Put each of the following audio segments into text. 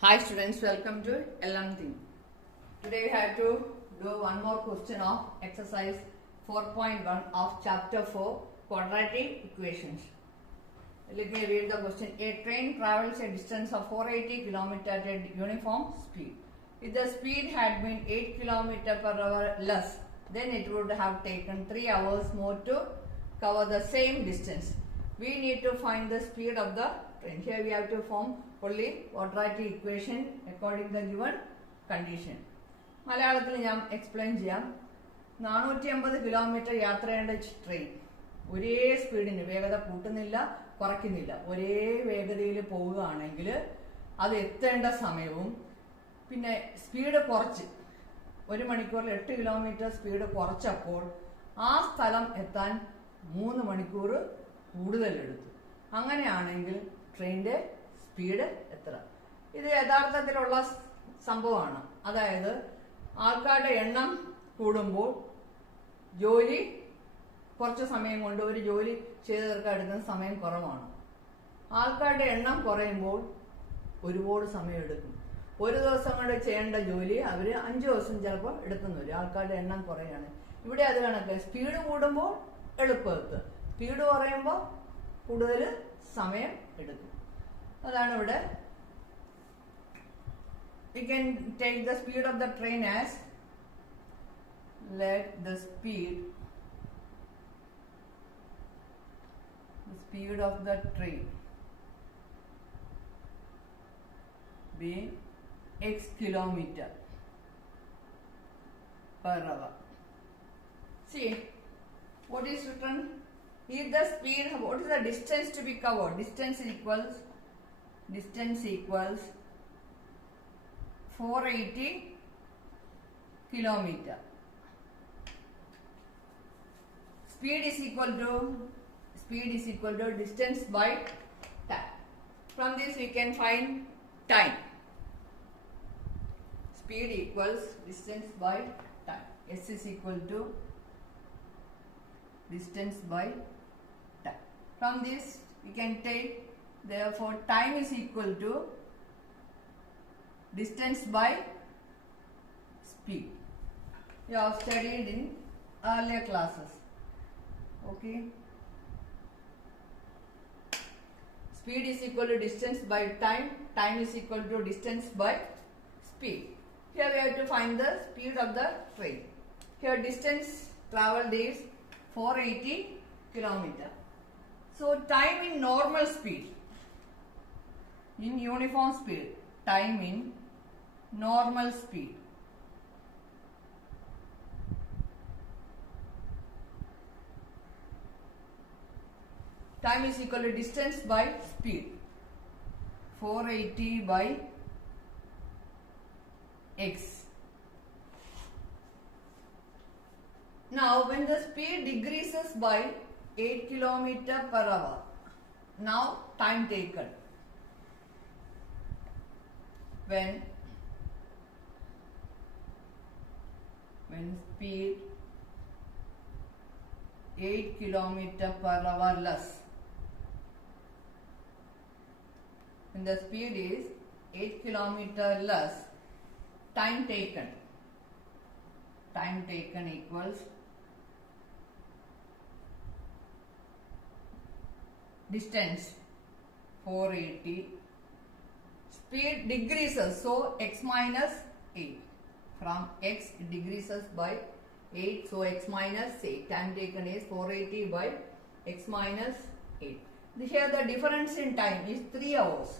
Hi students, welcome to LMT. Today we have to do one more question of exercise 4.1 of chapter 4 quadratic equations. Let me read the question. A train travels a distance of 480 km at a uniform speed. If the speed had been 8 km per hour less, then it would have taken 3 hours more to cover the same distance. We need to find the speed of the train. Here we have to form only quadratic equation according to the given condition. മലയാളത്തിൽ ഞാൻ explain ചെയ്യാം. 450 kilometre യാത്ര ചെയ്യേണ്ട train ഒരേ സ്പീഡിന് വേഗത കൂട്ടുന്നില്ല കുറയ്ക്കുന്നില്ല, ഒരേ വേഗതയിൽ പോവുകയാണെങ്കിൽ അത് എത്തേണ്ട സമയവും പിന്നെ സ്പീഡ് കുറച്ച് 1 മണിക്കൂറിൽ 8 കിലോമീറ്റർ സ്പീഡ് കുറച്ചപ്പോൾ ആ സ്ഥലം എത്താൻ 3 മണിക്കൂർ കൂടുതൽ എടുത്തു. അങ്ങനെയാണെങ്കിൽ ട്രെയിനിന്റെ സ്പീഡ് എത്ര? ഇത് യഥാർത്ഥത്തിലുള്ള സംഭവമാണ്. അതായത് ആൾക്കാരുടെ എണ്ണം കൂടുമ്പോൾ ജോലി കുറച്ച് സമയം കൊണ്ട് ഒരു ജോലി ചെയ്ത് തീർക്കാൻ എടുക്കുന്ന സമയം കുറവാണ്. ആൾക്കാരുടെ എണ്ണം കുറയുമ്പോൾ ഒരുപാട് സമയം എടുക്കും. ഒരു ദിവസം കൊണ്ട് ചെയ്യേണ്ട ജോലി അവർ 5 ദിവസം ചിലപ്പോൾ എടുക്കുന്നു വരും. ആൾക്കാരുടെ എണ്ണം കുറയാണ്. ഇവിടെ അത് കണക്ക് സ്പീഡ് കൂടുമ്പോൾ എളുപ്പം എത്തും, സ്പീഡ് കുറയുമ്പോൾ കൂടുതൽ സമയം എടുക്കും. അതാണ് ഇവിടെ. We can take the speed of the train as, let the speed of the train be x kilometer per hour. See what is written. If the speed, what is the distance to be covered? Distance equals 480 kilometer. Speed is equal to distance by time. From this we can find time. Speed equals distance by time. S is equal to distance by time. From this we can take, therefore time is equal to distance by speed. You have studied in earlier classes. Okay. Speed is equal to distance by time. Time is equal to distance by speed. Here we have to find the speed of the train. Here distance traveled is 480 kilometer. So time in normal speed, in uniform speed, time in normal speed. Time is equal to distance by speed. 480 by x. Now when the speed decreases by 8 km per hour, now time taken. When speed 8 km per hour less, when the speed is 8 km less, time taken equals distance 480, speed decreases, so x minus 8. From x it decreases by 8, so x minus 8. Time taken is 480 by x minus 8. Here the difference in time is 3 hours.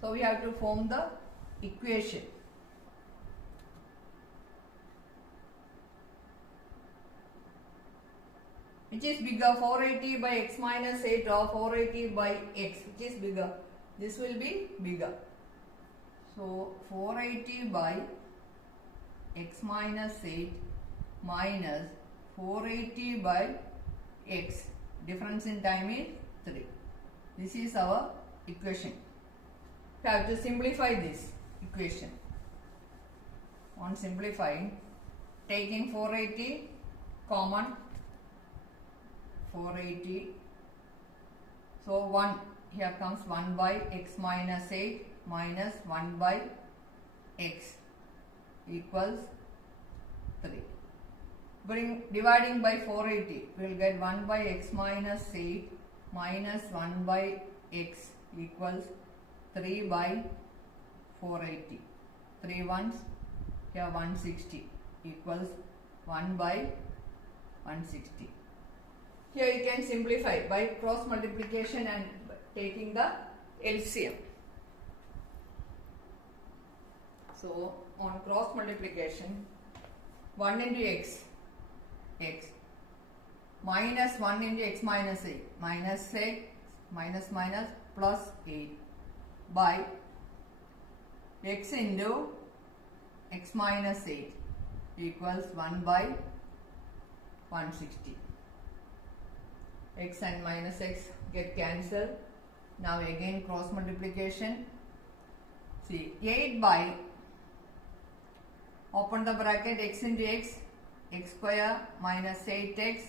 So we have to form the equation. Which is bigger, 480 by x minus 8 or 480 by x? Which is bigger? This will be bigger. So 480 by x minus 8 minus 480 by x. Difference in time is 3. This is our equation. We have to simplify this equation. On simplifying, taking 480 common, 480. So 1, here comes 1 by x minus 8 minus 1 by x equals 3. Dividing by 480, we will get 1 by x minus 8 minus 1 by x equals 3 by 480. 3 ones, here 160 equals 1 by 160. Here you can simplify by cross multiplication and taking the LCM. So on cross multiplication, 1 into x minus 1 into x minus 8 minus x minus plus 8 by x into x minus 8 equals 1 by 160. X and minus x get cancelled. Now again cross multiplication. See, 8 by, open the bracket, x into x square minus 8x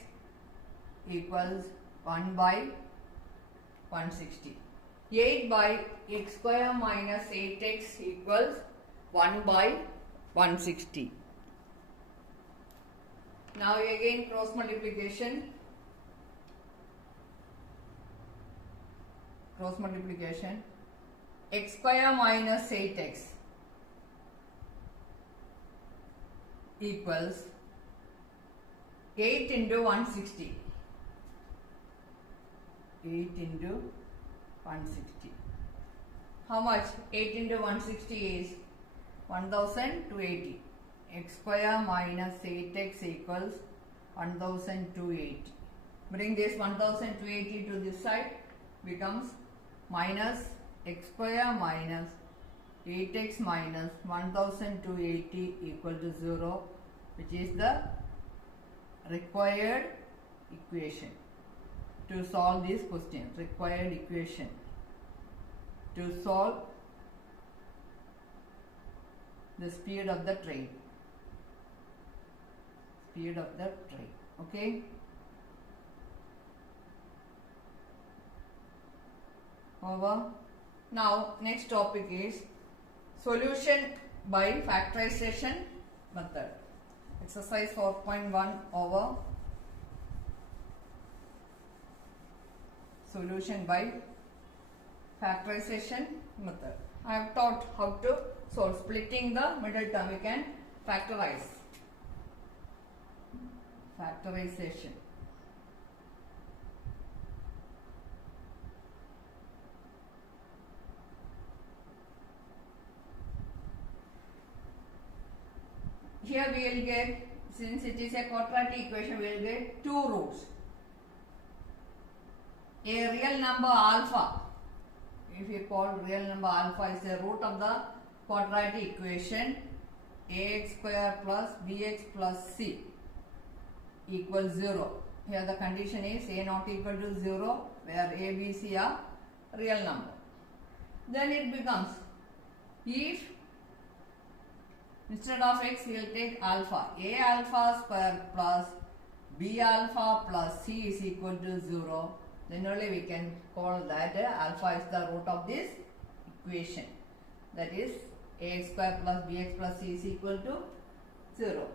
equals 1 by 160. 8 by x square minus 8x equals 1 by 160. Now again cross multiplication. X square minus 8x equals 8 into 160. 8 into 160. How much? 8 into 160 is 1280. X square minus 8x equals 1280. Bring this 1280 to this side, becomes minus x square minus 8x minus 1280 equal to 0, which is the required equation to solve this question. Required equation to solve the speed of the train. Okay. Over. Now next topic is solution by factorization method. Exercise 4.1 over solution by factorization method. I have taught how to solve. Splitting the middle term, we can factorize. Factorization. Here we will get, since it is a quadratic equation, we will get two roots. A real number alpha, if you call real number alpha, is a root of the quadratic equation ax square plus bx plus c equals 0. Here the condition is a not equal to 0, where a, b, c are real number. Then it becomes, if instead of x we will take alpha, a alpha square plus b alpha plus c is equal to 0, then only we can call that alpha is the root of this equation. That is ax square plus bx plus c is equal to 0.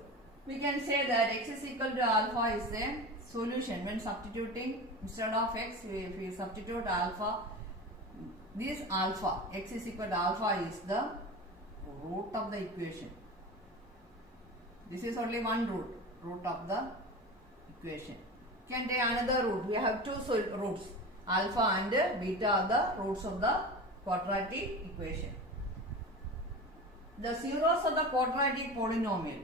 We can say that x is equal to alpha is a solution. When substituting, instead of x, if we substitute alpha, this alpha, x is equal to alpha, is the root of the equation. This is only one root of the equation. Can take another root. We have two roots, alpha and beta are the roots of the quadratic equation. The zeros of the quadratic polynomial,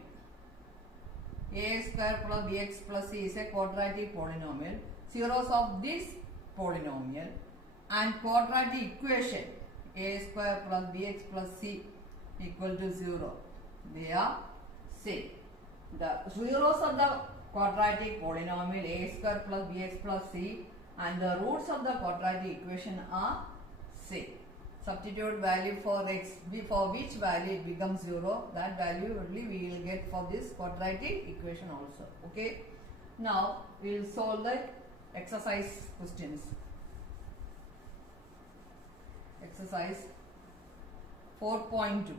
ax square plus bx plus c is a quadratic polynomial. Zeros of this polynomial and quadratic equation a square plus bx plus c equal to 0, they are same. The zeros of the quadratic polynomial a square plus bx plus c and the roots of the quadratic equation are same. Substitute value for x, for which value it becomes 0, that value only we will get for this quadratic equation also. Okay. Now we will solve the exercise questions. Exercise 4.2.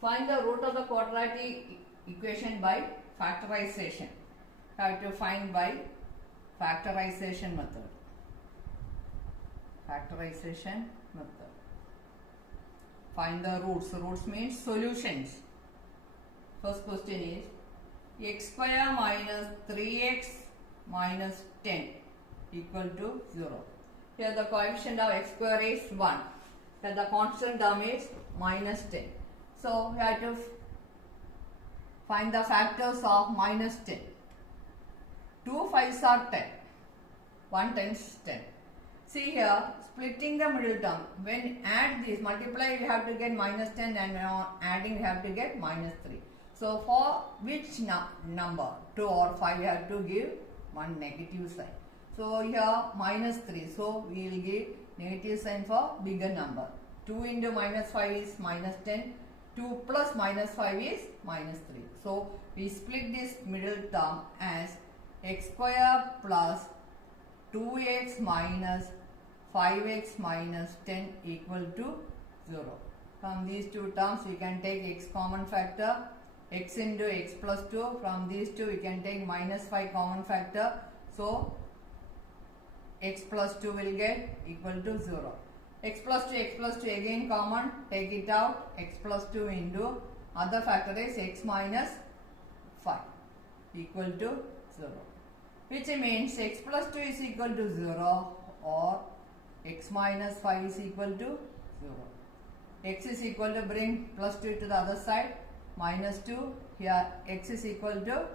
Find the root of the quadratic equation by factorization. Have to find by factorization method. Factorization method. Find the roots. Roots means solutions. First question is x square minus 3x minus 10 equal to 0. Here the coefficient of x square is 1. Here the constant term is minus 10. So we have to find the factors of minus 10. 2 5s are 10. 1 times 10. See here, splitting the middle term. When add this, multiply, we have to get minus 10, and adding we have to get minus 3. So for which number, 2 or 5, we have to give one negative sign. So here minus 3. So we will give negative sign for bigger number. 2 into minus 5 is minus 10. 2 plus minus 5 is minus 3. So we split this middle term as x square plus 2x minus 5x minus 10 equal to 0. From these two terms we can take x common factor, x into x plus 2. From these two we can take minus 5 common factor. So x plus 2 will get equal to 0. X plus 2 again common, take it out, x plus 2 into other factor is x minus 5 equal to 0. Which means x plus 2 is equal to 0 or x minus 5 is equal to 0. X is equal to, bring plus 2 to the other side, minus 2, here x is equal to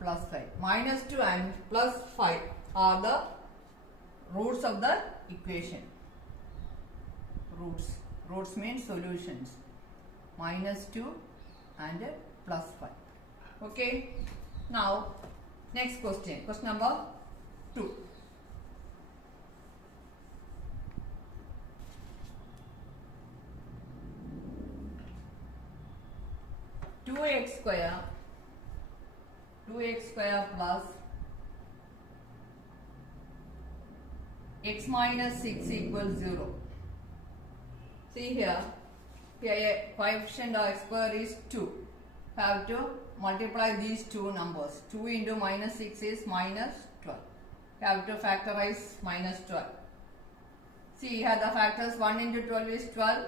plus 5. Minus 2 and plus 5 are the roots of the equation. Roots means solutions. Minus 2 and plus 5. Okay. Now, next question. Question number 2. Two x square plus x minus 6 equals 0. See here coefficient of x square is 2. Have to multiply these two numbers. 2 into minus 6 is minus 12. Have to factorize minus 12. See here the factors, 1 into 12 is 12.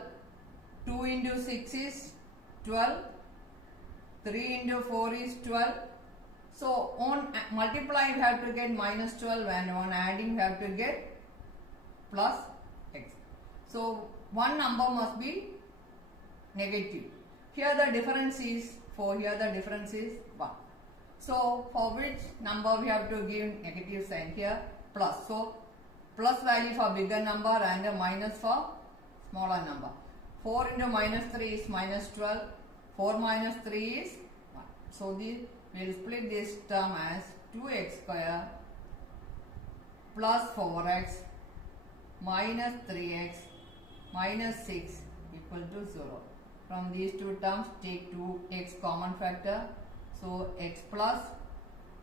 2 into 6 is 12. 3 into 4 is 12. So on multiplying we have to get minus 12, and on adding we have to get plus x. So one number must be negative. Here the difference is 4, here the difference is 1. So for which number we have to give negative sign? Here plus. So plus value for bigger number and a minus for smaller number. 4 into minus 3 is minus 12. 4 minus 3 is 1. So we will split this term as 2x square plus 4x minus 3x minus 6 equal to 0. From these two terms take 2x common factor. So x plus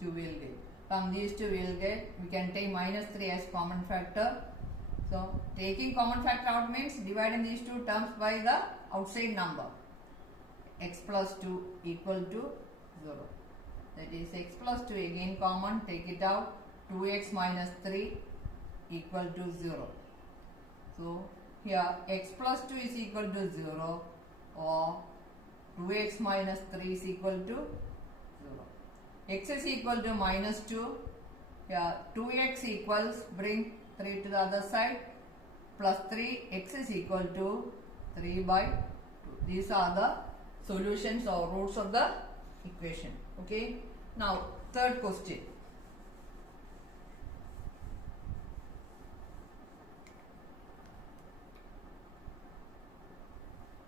2 will give. From these two we can take minus 3 as common factor. So taking common factor out means dividing these two terms by the outside number. X plus 2 equal to 0. That is x plus 2 again common, take it out. 2x minus 3 equal to 0. So here x plus 2 is equal to 0 or 2x minus 3 is equal to 0. X is equal to minus 2. Here 2x equals, bring 3 to the other side, plus 3, x is equal to 3 by 2. These are the solutions or roots of the equation. Okay. Now third question.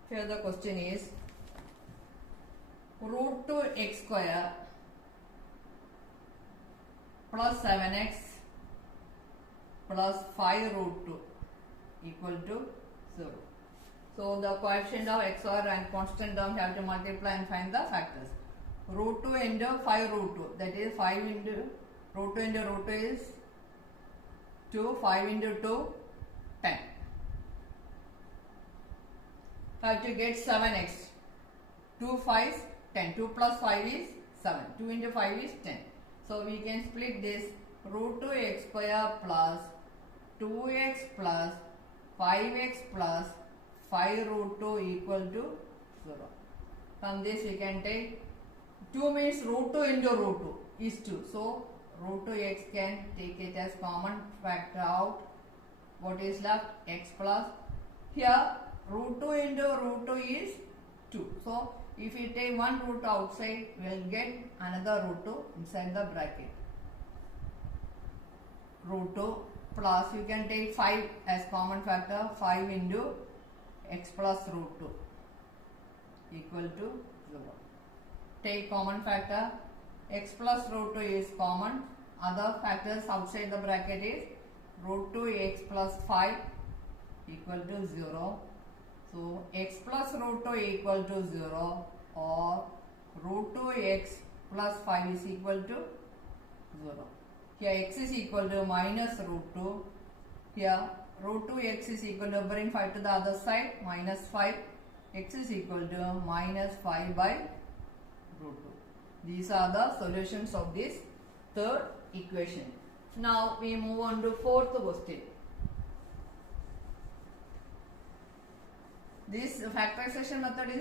Here the question is root 2 x square plus 7x plus 5 root 2 equal to 0. So the coefficient of x square and constant term have to multiply and find the factors. Root 2 into 5 root 2, that is 5 into Root 2 into root 2 is 2. 5 into 2, 10. Have to get 7x. 2 5s 10. 2 plus 5 is 7. 2 into 5 is 10. So we can split this root 2 x square plus 2x plus 5x plus 5 root 2 equal to 0. From this we can take 2 means root 2 into root 2 is 2. So root 2x can take it as common factor out. What is left? X plus. Here root 2 into root 2 is 2. So if we take one root outside, we will get another root 2 inside the bracket. Root 2 plus you can take 5 as common factor. 5 into x plus root 2 equal to 0. Take common factor. X plus root 2 is common. Other factors outside the bracket is root 2x plus 5 equal to 0. So x plus root 2 equal to 0 or root 2x plus 5 is equal to 0. Here x is equal to minus root 2. Here root 2x is equal to, bring 5 to the other side, minus 5. X is equal to minus 5 by root 2. These are the solutions of this third equation. Now we move on to fourth question. This factorization method is